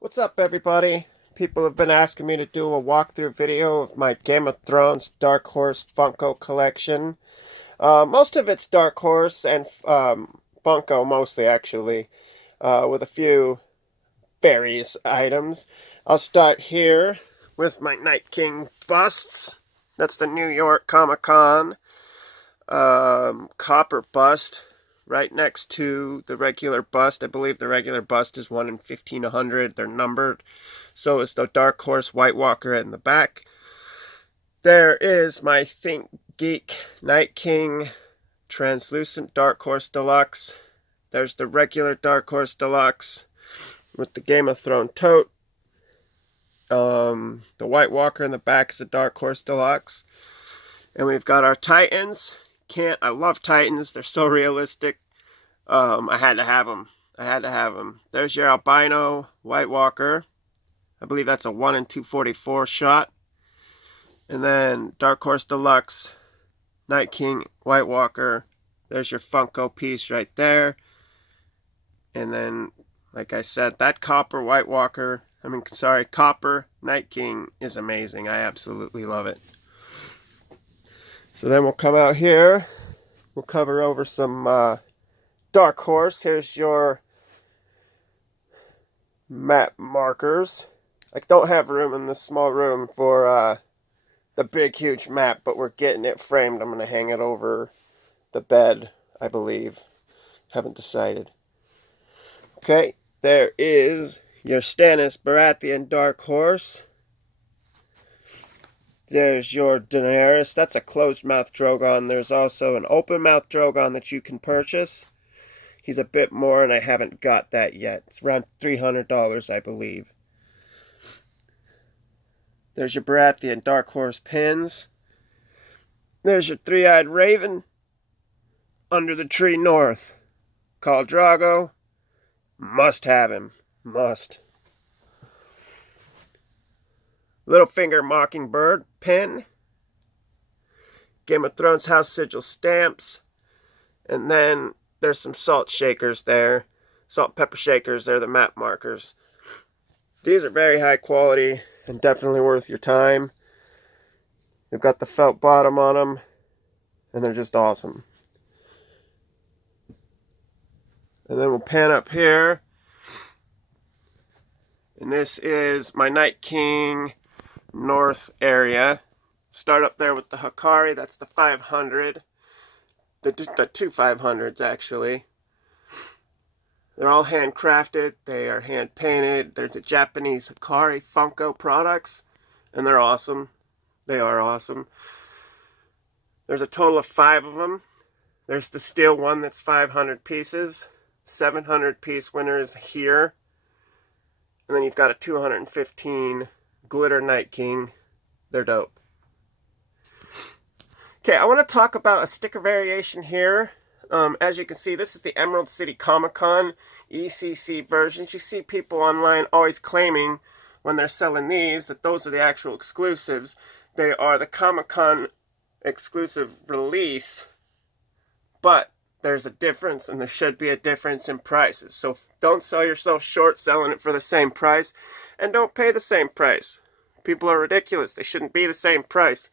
What's up, everybody? People have been asking me to do a walkthrough video of my Game of Thrones Dark Horse Funko collection. Most of it's Dark Horse and Funko, mostly actually, with a few various items. I'll start here with my Night King busts. That's the New York Comic Con copper bust. Right next to the regular bust. I believe the regular bust is 1 in 1500. They're numbered. So is the Dark Horse White Walker in the back. There is my Think Geek Night King Translucent Dark Horse Deluxe. There's the regular Dark Horse Deluxe with the Game of Thrones tote. The White Walker in the back is a Dark Horse Deluxe. And we've got our Titans. I love Titans. They're so realistic. I had to have them. There's your albino White Walker. I believe that's a 1 in 244 shot. And then Dark Horse Deluxe Night King White Walker. There's your Funko piece right there. And then, like I said, that copper Night King is amazing. I absolutely love it. So then we'll come out here. We'll cover over some Dark Horse. Here's your map markers. I don't have room in this small room for the big, huge map, but we're getting it framed. I'm going to hang it over the bed, I believe. Haven't decided. Okay, there is your Stannis Baratheon Dark Horse. There's your Daenerys. That's a closed-mouth Drogon. There's also an open-mouth Drogon that you can purchase. He's a bit more, and I haven't got that yet. It's around $300, I believe. There's your Baratheon Dark Horse pins. There's your Three-Eyed Raven. Under the Tree North. Khal Drogo. Must have him. Must. Littlefinger Mockingbird pin. Game of Thrones House Sigil stamps. And then there's some salt shakers there. Salt pepper shakers. They're the map markers. These are very high quality and definitely worth your time. They've got the felt bottom on them. And they're just awesome. And then we'll pan up here. And this is my Night King North area. Start up there with the Hikari. That's the 500. The two 500s, actually. They're all handcrafted. They are hand painted. They're the Japanese Hikari Funko products. And they're awesome. They are awesome. There's a total of 5 of them. There's the steel one that's 500 pieces. 700 piece winners here. And then you've got a 215 glitter Night King. They're dope. Okay, I want to talk about a sticker variation here. As you can see, this is the Emerald City Comic Con ECC versions. You see people online always claiming when they're selling these that those are the actual exclusives. They are the Comic Con exclusive release, but there's a difference, and there should be a difference in prices. So don't sell yourself short selling it for the same price, and don't pay the same price. People are ridiculous. They shouldn't be the same price.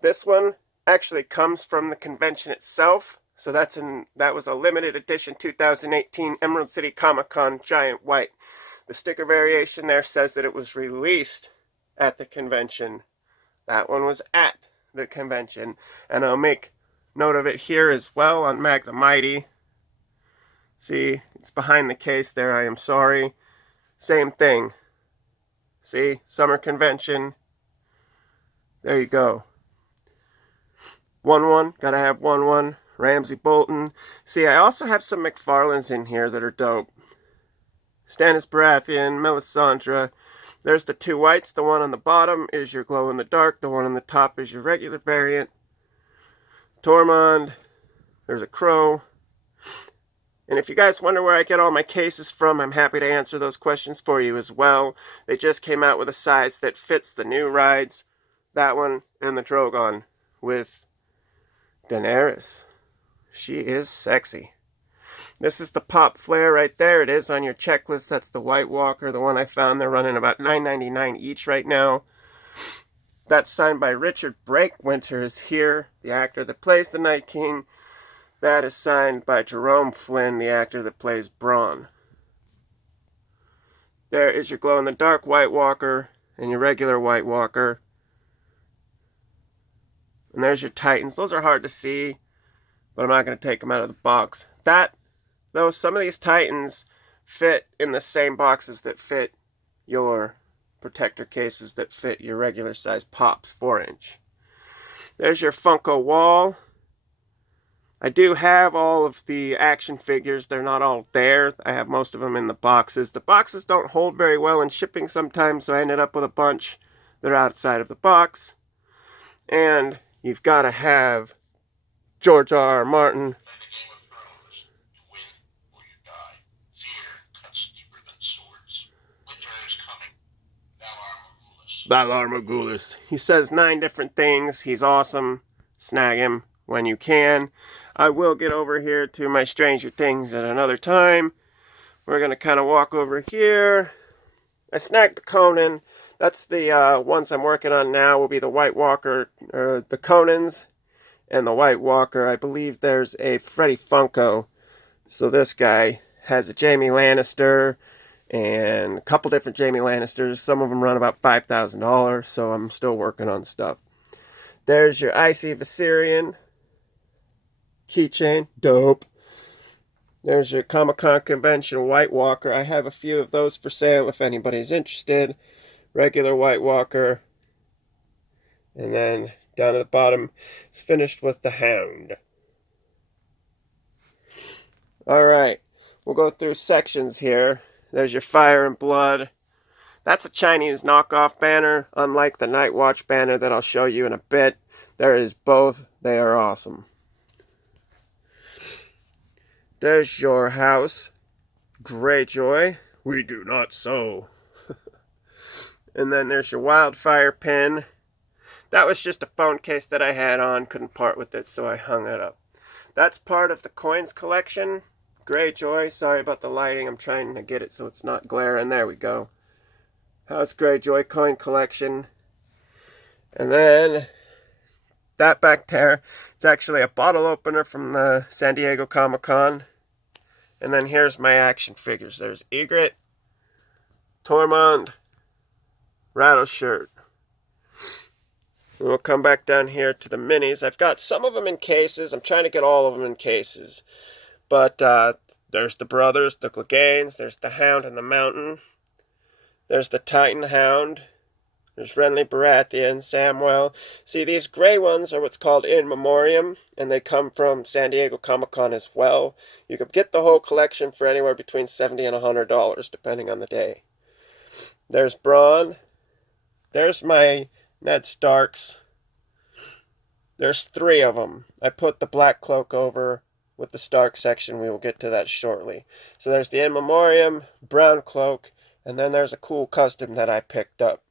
This one actually comes from the convention itself. So that was a limited edition 2018 Emerald City Comic Con Giant White. The sticker variation there says that it was released at the convention. That one was at the convention. And I'll make note of it here as well on Mag the Mighty. See, it's behind the case there. I am sorry. Same thing. See, summer convention. There you go. 1-1. Gotta have 1-1. Ramsay Bolton. See, I also have some McFarlanes in here that are dope. Stannis Baratheon, Melisandre. There's the 2 whites. The one on the bottom is your glow in the dark. The one on the top is your regular variant. Tormund. There's a crow. And if you guys wonder where I get all my cases from, I'm happy to answer those questions for you as well. They just came out with a size that fits the new rides. That one and the Drogon with Daenerys. She is sexy. This is the Pop Flare right there. It is on your checklist. That's the White Walker, the one I found. They're running about $9.99 each right now. That's signed by Richard Breakwinter is here, the actor that plays the Night King. That is signed by Jerome Flynn, the actor that plays Braun. There is your glow-in-the-dark White Walker and your regular White Walker. And there's your Titans. Those are hard to see, but I'm not going to take them out of the box. Though some of these Titans fit in the same boxes that fit your protector cases that fit your regular size Pops 4-inch. There's your Funko wall. I do have all of the action figures. They're not all there. I have most of them in the boxes. The boxes don't hold very well in shipping sometimes, so I ended up with a bunch that are outside of the box. And you've got to have George R.R. Martin. Valar Morghulis. He says 9 different things. He's awesome. Snag him when you can. I will get over here to my Stranger Things at another time. We're going to kind of walk over here. I snagged the Conan. That's the ones I'm working on now will be the White Walker, or the Conans, and the White Walker. I believe there's a Freddy Funko. So this guy has a Jaime Lannister and a couple different Jaime Lannisters. Some of them run about $5,000, so I'm still working on stuff. There's your Icy Viserion keychain. Dope. There's your Comic-Con Convention White Walker. I have a few of those for sale if anybody's interested. Regular White Walker. And then down at the bottom, it's finished with the Hound. Alright, we'll go through sections here. There's your Fire and Blood. That's a Chinese knockoff banner, unlike the Night Watch banner that I'll show you in a bit. There is both. They are awesome. There's your house. Greyjoy. We do not sow. And then there's your Wildfire pin. That was just a phone case that I had on. Couldn't part with it, so I hung it up. That's part of the coins collection. Greyjoy. Sorry about the lighting. I'm trying to get it so it's not glaring. There we go. House Greyjoy coin collection. And then that back there, it's actually a bottle opener from the San Diego Comic-Con. And then here's my action figures. There's Ygritte, Tormund, Rattleshirt. And we'll come back down here to the minis. I've got some of them in cases. I'm trying to get all of them in cases. But there's the brothers, the Cleganes. There's the Hound and the Mountain. There's the Titan Hound. There's Renly Baratheon, Samwell. See, these gray ones are what's called In Memoriam, and they come from San Diego Comic-Con as well. You can get the whole collection for anywhere between $70 and $100, depending on the day. There's Braun. There's my Ned Starks. There's 3 of them. I put the black cloak over with the Stark section. We will get to that shortly. So there's the In Memoriam, brown cloak, and then there's a cool custom that I picked up.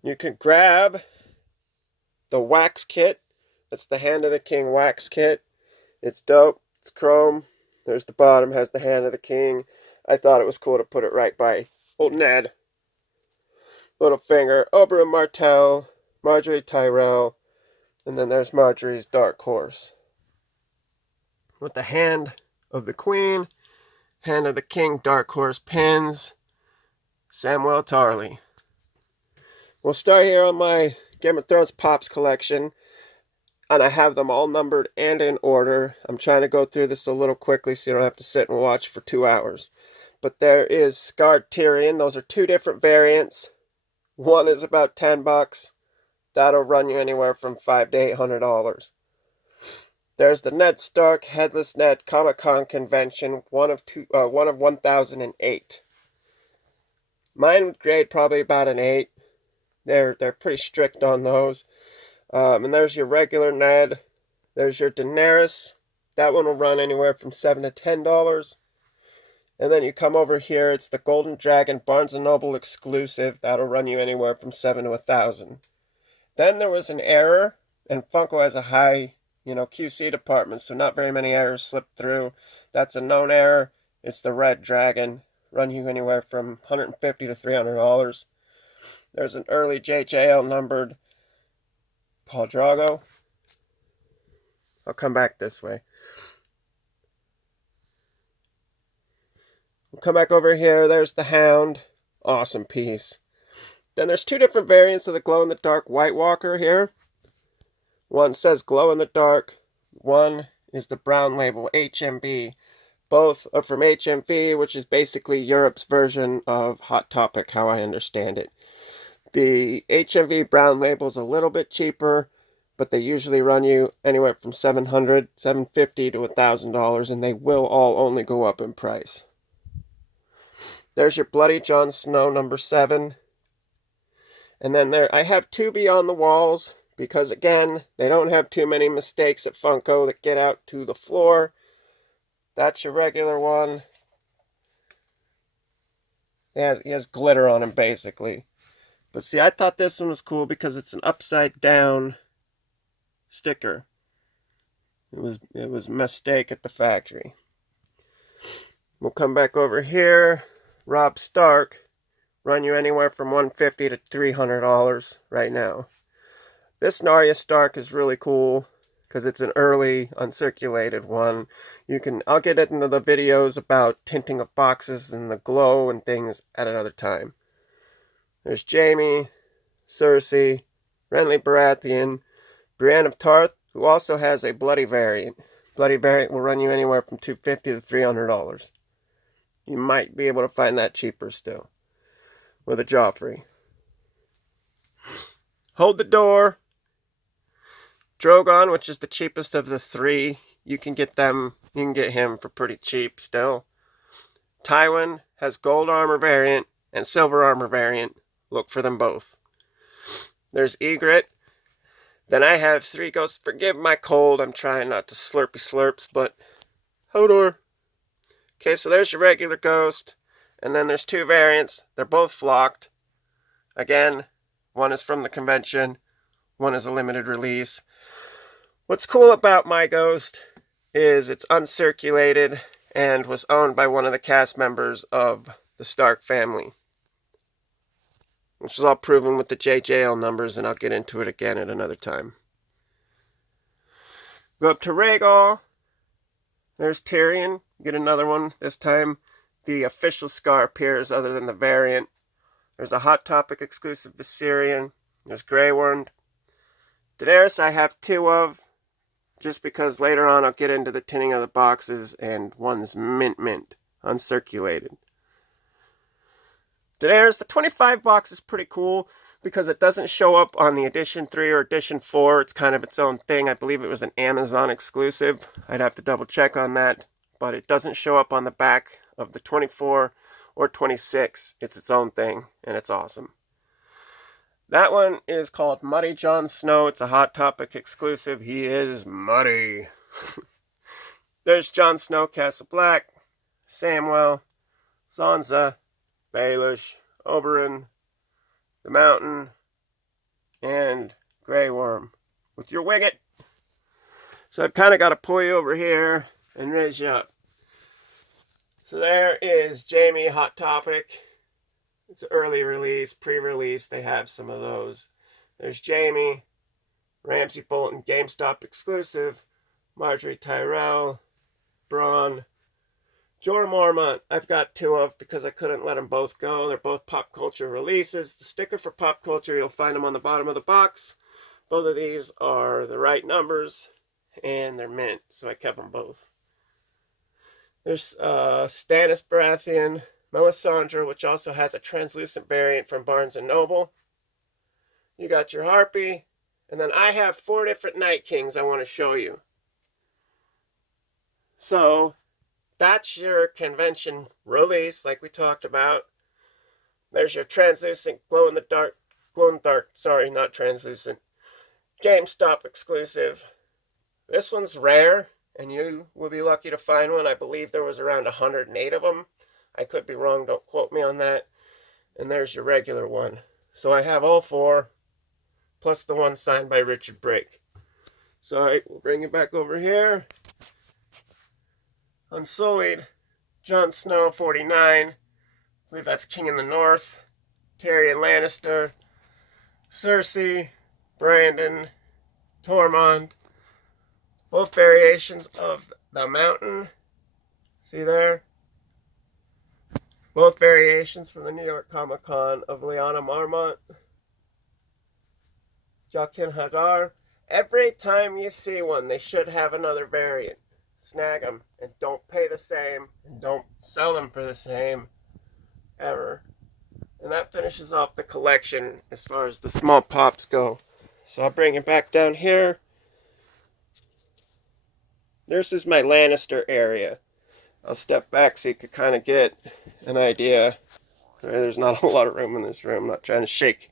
You can grab the wax kit. That's the Hand of the King wax kit. It's dope. It's chrome. There's the bottom, has the Hand of the King. I thought it was cool to put it right by old Ned. Littlefinger, Oberyn Martell, Marjorie Tyrell, and then there's Marjorie's Dark Horse. With the Hand of the Queen, Hand of the King, Dark Horse pins, Samwell Tarly. We'll start here on my Game of Thrones Pops collection, and I have them all numbered and in order. I'm trying to go through this a little quickly so you don't have to sit and watch for 2 hours. But there is Scarred Tyrion. Those are 2 different variants. One is about $10. That'll run you anywhere from $500 to $800. There's the Ned Stark Headless Ned Comic-Con Convention, one of 1008. Mine would grade probably about an 8. They're pretty strict on those. And there's your regular Ned. There's your Daenerys. That one will run anywhere from $7 to $10. And then you come over here, it's the Golden Dragon Barnes & Noble exclusive. That'll run you anywhere from $7 to $1,000. Then there was an error, and Funko has a high, QC department, so not very many errors slip through. That's a known error. It's the red dragon. Run you anywhere from $150 to $300. There's an early JJL numbered Paul Drago. I'll come back this way. We'll come back over here. There's the Hound. Awesome piece. Then there's two different variants of the glow-in-the-dark White Walker here. One says glow-in-the-dark. One is the brown label HMV. Both are from HMV, which is basically Europe's version of Hot Topic, how I understand it. The HMV brown label is a little bit cheaper, but they usually run you anywhere from $700, $750 to $1,000, and they will all only go up in price. There's your Bloody Jon Snow number 7. And then there, I have two beyond the walls, because again, they don't have too many mistakes at Funko that get out to the floor. That's your regular one. He has glitter on him, basically. But see, I thought this one was cool because it's an upside down sticker. It was a mistake at the factory. We'll come back over here. Robb Stark, run you anywhere from $150 to $300 right now. This Narya Stark is really cool because it's an early uncirculated one. I'll get into the videos about tinting of boxes and the glow and things at another time. There's Jaime, Cersei, Renly Baratheon, Brienne of Tarth, who also has a bloody variant. Bloody variant will run you anywhere from $250 to $300. You might be able to find that cheaper still. With a Joffrey. Hold the Door. Drogon, which is the cheapest of the three. You can get him for pretty cheap still. Tywin has gold armor variant and silver armor variant. Look for them both. There's Ygritte. Then I have three ghosts. Forgive my cold. I'm trying not to slurpy slurps, but Hodor. Okay, so there's your regular ghost. And then there's two variants. They're both flocked. Again, one is from the convention. One is a limited release. What's cool about my ghost is it's uncirculated and was owned by one of the cast members of the Stark family. Which is all proven with the JJL numbers, and I'll get into it again at another time. Go up to Rhaegal. There's Tyrion. Get another one. This time, the official scar appears other than the variant. There's a Hot Topic exclusive Viserion. There's Grey Worm. Daenerys I have two of, just because later on I'll get into the tinning of the boxes, and one's mint, uncirculated. Daenerys, the 25 box is pretty cool because it doesn't show up on the Edition 3 or Edition 4. It's kind of its own thing. I believe it was an Amazon exclusive. I'd have to double check on that. But it doesn't show up on the back of the 24 or 26. It's its own thing, and it's awesome. That one is called Muddy Jon Snow. It's a Hot Topic exclusive. He is muddy. There's Jon Snow, Castle Black, Samwell, Sansa, Baelish, Oberyn, the Mountain, and Grey Worm with your Wicket. So I've kind of got to pull you over here and raise you up. So there is Jaime Hot Topic. It's an early release, pre-release. They have some of those. There's Jaime, Ramsay Bolton, GameStop exclusive, Marjorie Tyrell, Bronn, Jorah Mormont. I've got two of because I couldn't let them both go. They're both pop culture releases. The sticker for pop culture, you'll find them on the bottom of the box. Both of these are the right numbers, and they're mint, so I kept them both. There's Stannis Baratheon, Melisandre, which also has a translucent variant from Barnes & Noble. You got your Harpy, and then I have 4 different Night Kings I want to show you. So that's your convention release, like we talked about. There's your translucent glow-in-the-dark, sorry, not translucent, GameStop exclusive. This one's rare, and you will be lucky to find one. I believe there was around 108 of them. I could be wrong, don't quote me on that. And there's your regular one. So I have all 4, plus the one signed by Richard Brake. Sorry, we'll bring it back over here. Unsullied, Jon Snow, 49. I believe that's King in the North. Tyrion Lannister, Cersei, Brandon, Tormund. Both variations of the mountain. See there? Both variations from the New York Comic Con of Lyanna Mormont. Jaqen H'ghar. Every time you see one, they should have another variant. Snag them and don't pay the same and don't sell them for the same ever. And that finishes off the collection as far as the small pops go. So I'll bring it back down here. This is my Lannister area. I'll step back so you can kind of get an idea. There's not a lot of room in this room. I'm not trying to shake.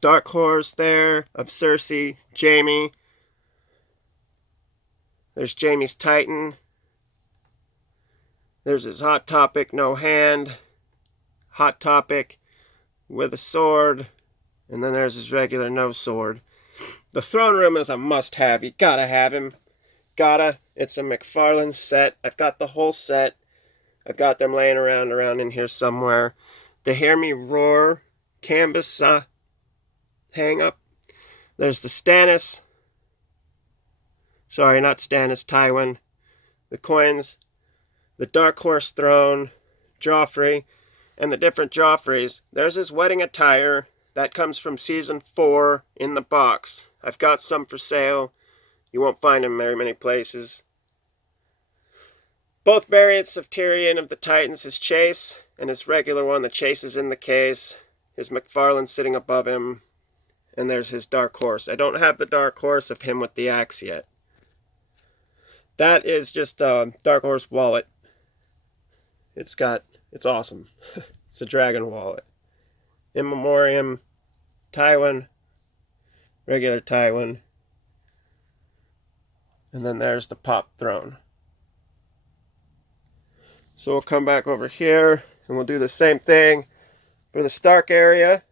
Dark Horse there of Cersei, Jaime. There's Jaime's Titan. There's his Hot Topic, no hand. Hot Topic with a sword. And then there's his regular no sword. The throne room is a must-have. You gotta have him. Gotta. It's a McFarlane set. I've got the whole set. I've got them laying around in here somewhere. The Hear Me Roar canvas hang up. There's the Stannis. Sorry, not Stannis, Tywin. The coins. The Dark Horse throne. Joffrey. And the different Joffreys. There's his wedding attire. That comes from season 4 in the box. I've got some for sale. You won't find them very many places. Both variants of Tyrion of the Titans, his chase and his regular one. The chase is in the case. His McFarlane sitting above him. And there's his Dark Horse. I don't have the Dark Horse of him with the axe yet. That is just a Dark Horse wallet. It's awesome. It's a dragon wallet. In Memoriam, Tywin, regular Tywin. And then there's the pop throne. So we'll come back over here and we'll do the same thing for the Stark area.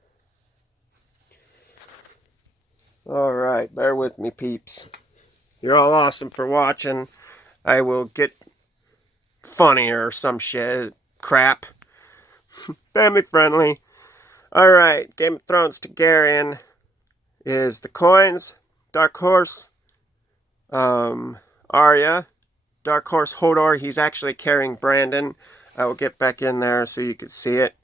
Alright, bear with me, peeps. You're all awesome for watching. I will get funnier or some shit. Crap. Family friendly. Alright, Game of Thrones Targaryen is the coins. Dark Horse. Arya. Dark Horse Hodor. He's actually carrying Brandon. I will get back in there so you can see it.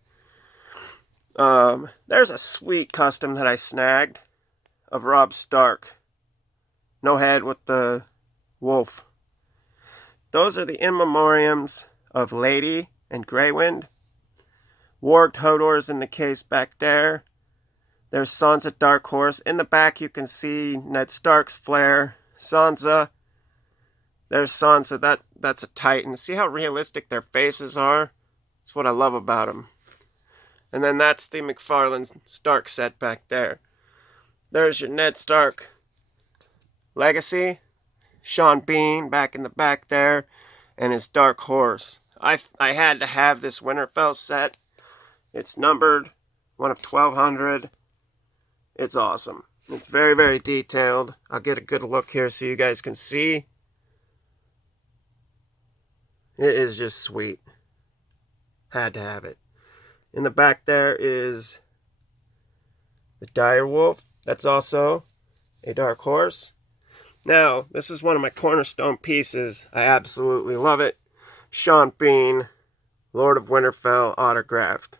There's a sweet custom that I snagged of Robb Stark. No head with the wolf. Those are the in memoriams of Lady and Greywind. Warged Hodor's in the case back there. There's Sansa Dark Horse. In the back you can see Ned Stark's flare. Sansa. There's Sansa. That's a Titan. See how realistic their faces are? That's what I love about them. And then that's the McFarlane Stark set back there. There's your Ned Stark legacy. Sean Bean back in the back there. And his Dark Horse. I had to have this Winterfell set. It's numbered. One of 1,200. It's awesome. It's very, very detailed. I'll get a good look here so you guys can see. It is just sweet. Had to have it. In the back there is the Dire Wolf. That's also a Dark Horse. Now, this is one of my cornerstone pieces. I absolutely love it. Sean Bean, Lord of Winterfell, autographed.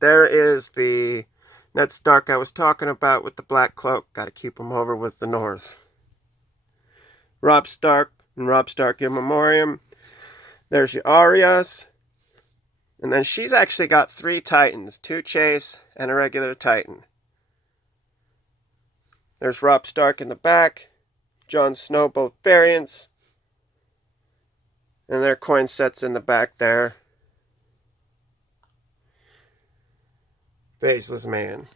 There is the Ned Stark I was talking about with the black cloak. Got to keep him over with the North. Robb Stark and Robb Stark in Memoriam. There's your Arya's. And then she's actually got 3 Titans. 2 Chase and a regular Titan. There's Robb Stark in the back. Jon Snow, both variants. And their coin sets in the back there. Faceless Man.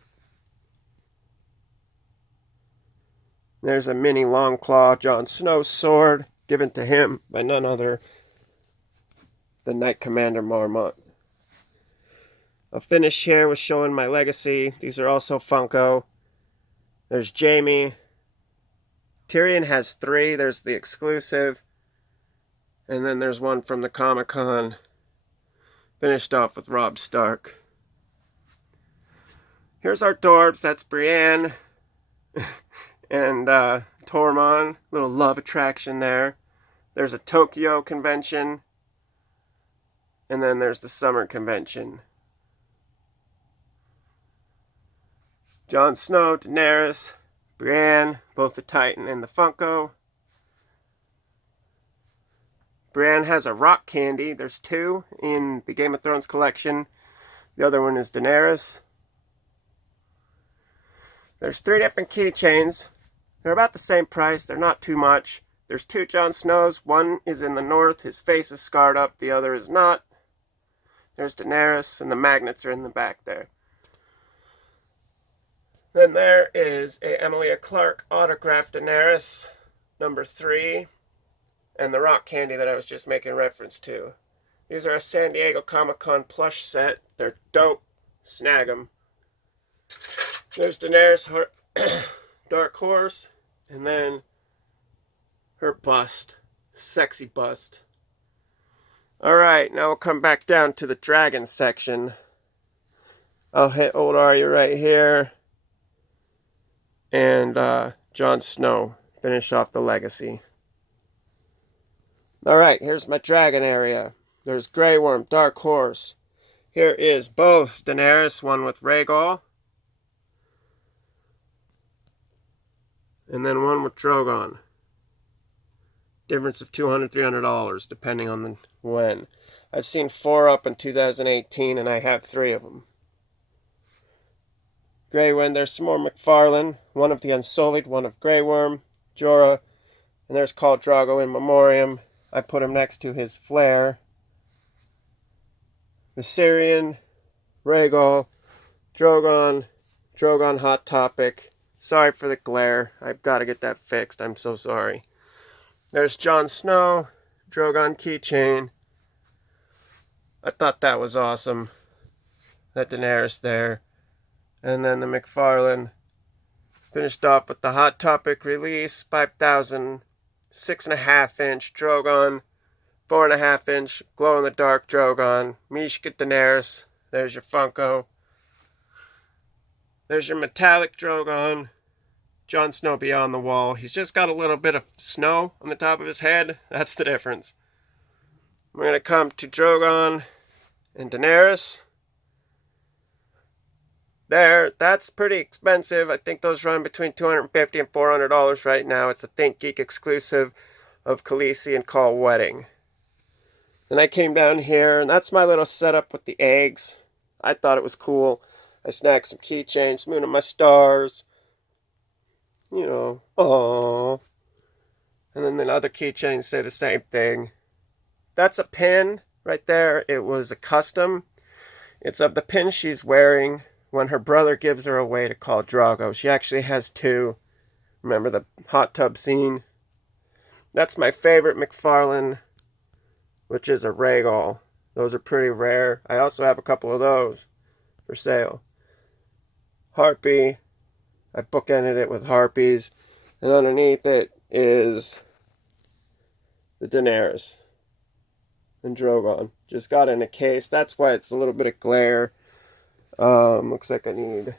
There's a mini Longclaw Jon Snow sword given to him by none other than Knight Commander Mormont. I'll finish here with showing my legacy. These are also Funko. There's Jamie. Tyrion has 3. There's the exclusive. And then there's one from the Comic-Con. Finished off with Robb Stark. Here's our Dorbz. That's Brienne. And Tormund. Little love attraction there. There's a Tokyo convention. And then there's the summer convention. Jon Snow, Daenerys, Brienne, both the Titan and the Funko. Brienne has a rock candy. There's 2 in the Game of Thrones collection. The other one is Daenerys. There's 3 different keychains. They're about the same price. They're not too much. There's 2 Jon Snows. One is in the north. His face is scarred up. The other is not. There's Daenerys, and the magnets are in the back there. Then there is a Emilia Clarke autographed Daenerys, number 3, and the rock candy that I was just making reference to. These are a San Diego Comic-Con plush set. They're dope. Snag them. There's Daenerys, her Dark Horse, and then her bust. Sexy bust. Alright, now we'll come back down to the dragon section. I'll hit Old Arya right here. And Jon Snow. Finish off the legacy. Alright, here's my dragon area. There's Grey Worm, Dark Horse. Here is both Daenerys, one with Rhaegal. And then one with Drogon. Difference of $200, $300, depending on the when. I've seen 4 up in 2018, and I have 3 of them. Grey Worm, there's some more McFarlane. One of the Unsullied, one of Grey Worm, Jorah. And there's Khal Drogo in memoriam. I put him next to his flare. Viserion, Rhaegal, Drogon Hot Topic. Sorry for the glare. I've got to get that fixed. I'm so sorry. There's Jon Snow, Drogon keychain. I thought that was awesome. That Daenerys there. And then the McFarlane. Finished off with the Hot Topic release. 5,000. 6.5 inch Drogon. 4.5 inch glow-in-the-dark Drogon. Mishka Daenerys. There's your Funko. There's your metallic Drogon. Jon Snow beyond the wall. He's just got a little bit of snow on the top of his head. That's the difference. We're going to come to Drogon and Daenerys. There, that's pretty expensive. I think those run between $250 and $400 right now. It's a Think Geek exclusive of Khaleesi and Khal wedding. Then I came down here, and that's my little setup with the eggs. I thought it was cool. I snagged some keychains, Moon of my stars. You know, aww. And then the other keychains say the same thing. That's a pin right there. It was a custom. It's of the pin she's wearing when her brother gives her away to Khal Drogo. She actually has 2. Remember the hot tub scene? That's my favorite McFarlane, which is a Rhaegal. Those are pretty rare. I also have a couple of those for sale. Harpy. I bookended it with harpies. And underneath it is the Daenerys and Drogon. Just got in a case. That's why it's a little bit of glare. Looks like I need...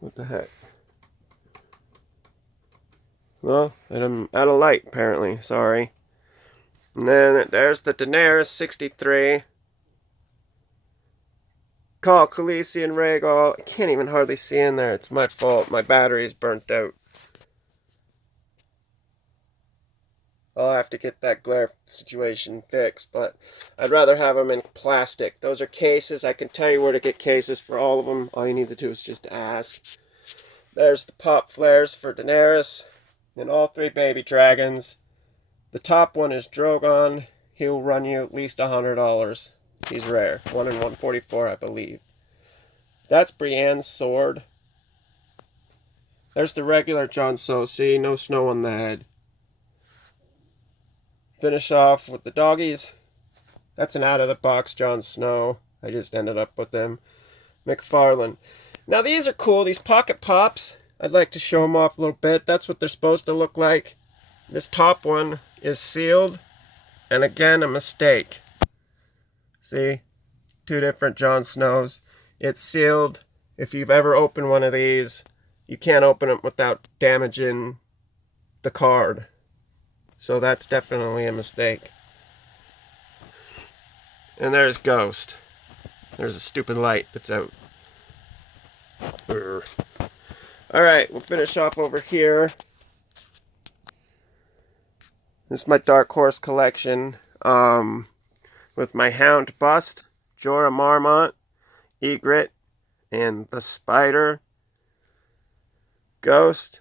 What the heck? Well, I'm out of light, apparently. Sorry. And then there's the Daenerys 63. Khal, Khaleesi, and Rhaegal. I can't even hardly see in there. It's my fault. My battery's burnt out. I'll have to get that glare situation fixed, but I'd rather have them in plastic. Those are cases. I can tell you where to get cases for all of them. All you need to do is just ask. There's the pop flares for Daenerys and all 3 baby dragons. The top one is Drogon. He'll run you at least $100. He's rare. 1 in 144, I believe. That's Brienne's sword. There's the regular Jon Snow. See, no snow on the head. finish off with the doggies. That's an out-of-the-box Jon Snow. I just ended up with them. McFarlane. Now these are cool. These pocket pops. I'd like to show them off a little bit. That's what they're supposed to look like. This top one is sealed. And again, a mistake. See? Two different Jon Snows. It's sealed. If you've ever opened one of these, you can't open it without damaging the card. So that's definitely a mistake. And there's Ghost. There's a stupid light that's out. Alright, we'll finish off over here. This is my Dark Horse collection. With my Hound bust, Jorah Mormont, Egret, and the Spider, Ghost,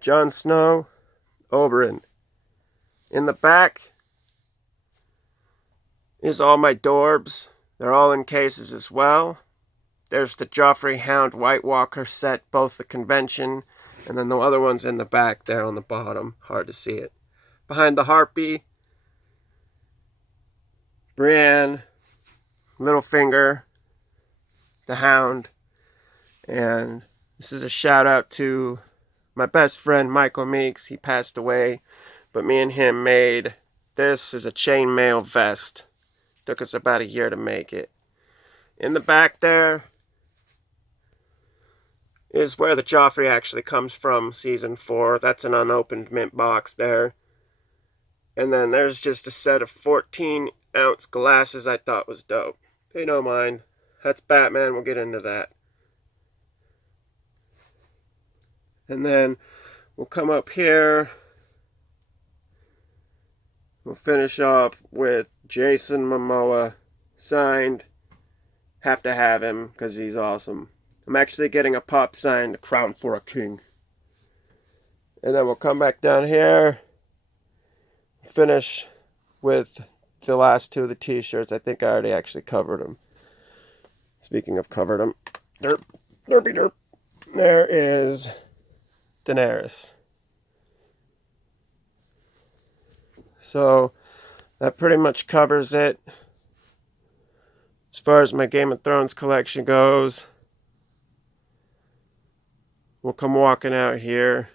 Jon Snow, Oberyn. In the back is all my Dorbz. They're all in cases as well. There's the Joffrey Hound White Walker set, both the convention, and then the other one's in the back there on the bottom. Hard to see it. Behind the Harpy, Brienne, Littlefinger, the Hound, and this is a shout out to my best friend Michael Meeks. He passed away, but me and him made this as a chainmail vest. Took us about a year to make it. In the back there is where the Joffrey actually comes from, season 4. That's an unopened mint box there. And then there's just a set of 14-ounce glasses I thought was dope. Pay no mind. That's Batman. We'll get into that. And then we'll come up here. We'll finish off with Jason Momoa, signed. Have to have him because he's awesome. I'm actually getting a pop signed Crown for a King. And then we'll come back down here. Finish with the last two of the t-shirts. I think I already actually covered them. Speaking of covered them. Derp. Derpy derp. There is Daenerys. So that pretty much covers it. As far as my Game of Thrones collection goes, we'll come walking out here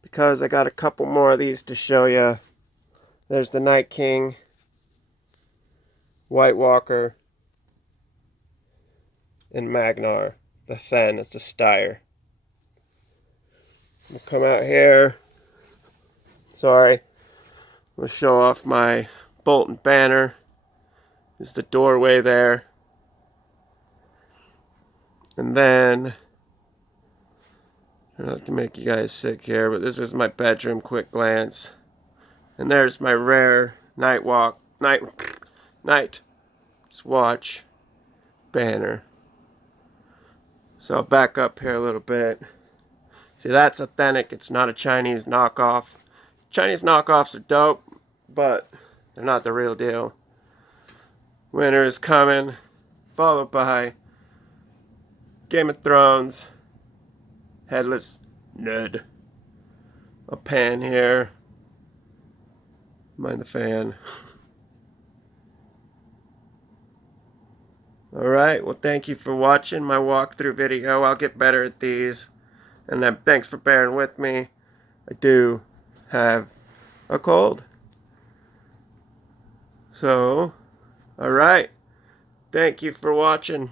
because I got a couple more of these to show you. There's the Night King, White Walker, and Magnar. The Thenn, it's a Styre. We'll come out here. Sorry. We'll show off my Bolton banner. Is the doorway there. And then, not to make you guys sick here, but this is my bedroom quick glance. And there's my rare night swatch banner. So I'll back up here a little bit. See, that's authentic. It's not a Chinese knockoff. Chinese knockoffs are dope, but they're not the real deal. Winter is coming, followed by Game of Thrones, Headless Ned. A pan here. Mind the fan. Alright, well thank you for watching my walkthrough video. I'll get better at these. And then thanks for bearing with me. I do have a cold. So, alright. Thank you for watching.